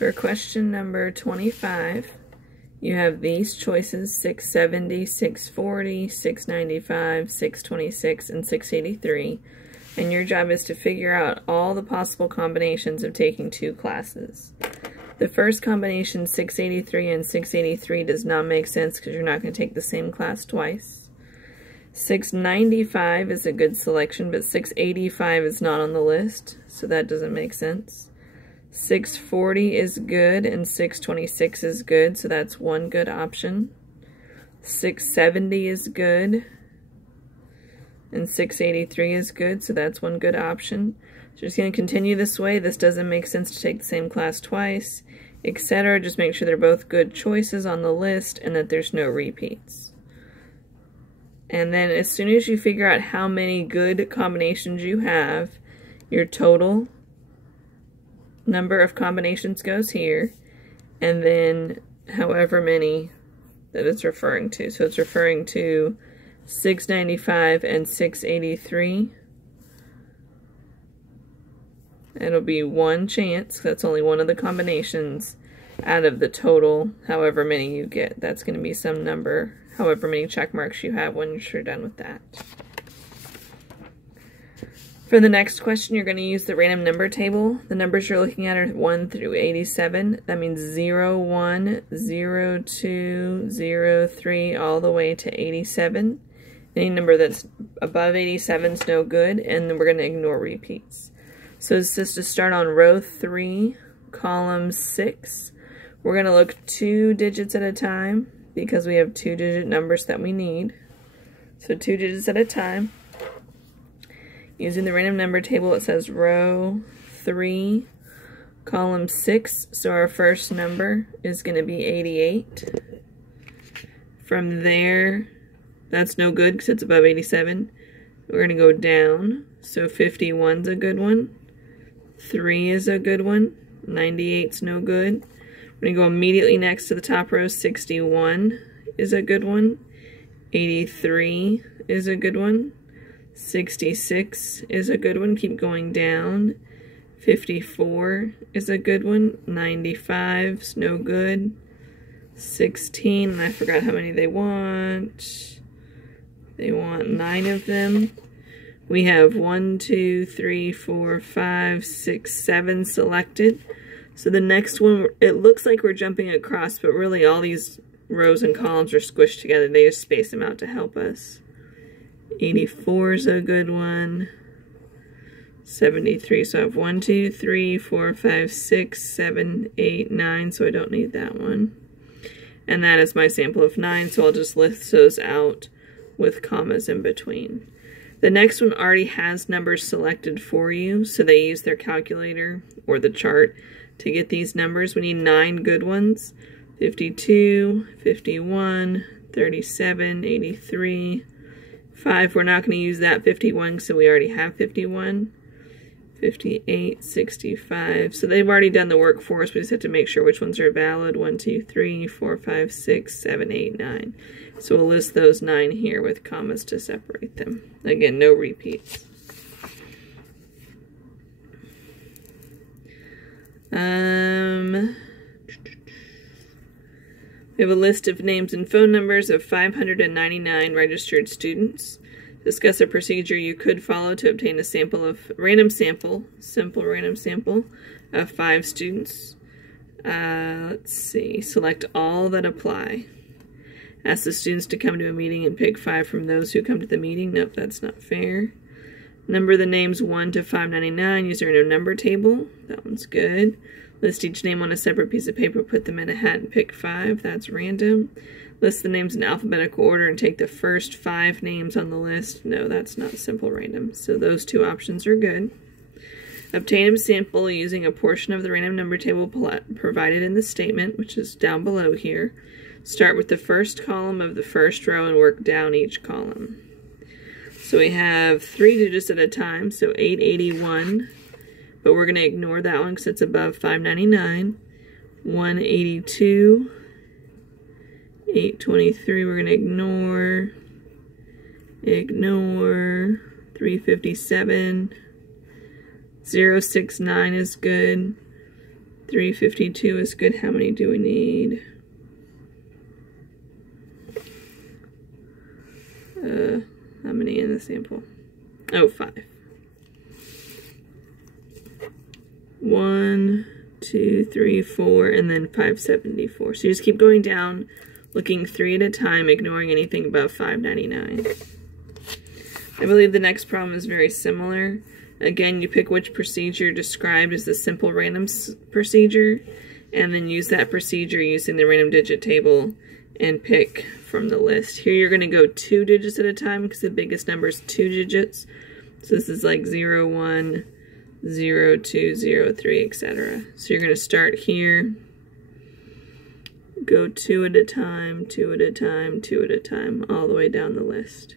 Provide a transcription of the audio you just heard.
For question number 25, you have these choices: 670, 640, 695, 626, and 683. And your job is to figure out all the possible combinations of taking two classes. The first combination, 683 and 683, does not make sense because you're not going to take the same class twice. 695 is a good selection, but 685 is not on the list, so that doesn't make sense. 640 is good and 626 is good, so that's one good option. 670 is good and 683 is good, so that's one good option. So just going to continue this way. This doesn't make sense to take the same class twice, etc. Just make sure they're both good choices on the list and that there's no repeats. And then as soon as you figure out how many good combinations you have, your total number of combinations goes here, and then however many that it's referring to. So it's referring to 695 and 683. It'll be one chance, that's only one of the combinations out of the total, however many you get. That's going to be some number, however many check marks you have when you're done with that. For the next question, you're going to use the random number table. The numbers you're looking at are 1 through 87. That means 0, 1, 0, 2, 0, 3, all the way to 87. Any number that's above 87 is no good, and then we're going to ignore repeats. So this is to start on row 3, column 6. We're going to look 2 digits at a time because we have 2-digit numbers that we need. So 2 digits at a time. Using the random number table, it says row 3, column 6. So our first number is going to be 88. From there, that's no good because it's above 87. We're going to go down. So 51's a good one. 3 is a good one. 98's no good. We're going to go immediately next to the top row. 61 is a good one. 83 is a good one. 66 is a good one. Keep going down. 54 is a good one. 95's no good. 16, and I forgot how many they want. They want 9 of them. We have 1, 2, 3, 4, 5, 6, 7 selected. So the next one, it looks like we're jumping across, but really all these rows and columns are squished together. They just space them out to help us. 84 is a good one. 73, so I have 1, 2, 3, 4, 5, 6, 7, 8, 9, so I don't need that one. And that is my sample of 9, so I'll just list those out with commas in between. The next one already has numbers selected for you, so they use their calculator or the chart to get these numbers. We need 9 good ones. 52, 51, 37, 83, 5. We're not going to use that 51, so we already have 51. 58, 65. So they've already done the work for us. We just have to make sure which ones are valid. 1, 2, 3, 4, 5, 6, 7, 8, 9. So we'll list those 9 here with commas to separate them. Again, no repeats. We have a list of names and phone numbers of 599 registered students. Discuss a procedure you could follow to obtain a simple random sample of 5 students. Let's see. Select all that apply. Ask the students to come to a meeting and pick 5 from those who come to the meeting. Nope, that's not fair. Number the names 1 to 599. Use the random number table. That one's good. List each name on a separate piece of paper. Put them in a hat and pick 5. That's random. List the names in alphabetical order and take the first 5 names on the list. No, that's not simple random. So those 2 options are good. Obtain a sample using a portion of the random number table provided in the statement, which is down below here. Start with the first column of the first row and work down each column. So we have 3 digits at a time, so 881, but we're going to ignore that one because it's above 599. 182, 823 we're going to ignore. 357, 069 is good. 352 is good. How many do we need? How many in the sample? Oh, 5. 1, 2, 3, 4, and then 574. So you just keep going down, looking 3 at a time, ignoring anything above 599. I believe the next problem is very similar. Again, you pick which procedure described as the simple random procedure, and then use that procedure using the random digit table and pick from the list. Here you're going to go 2 digits at a time because the biggest number is 2 digits. So this is like 0, 1, 0, 2, 0, 3, etc. So you're going to start here, go 2 at a time, 2 at a time, 2 at a time, all the way down the list.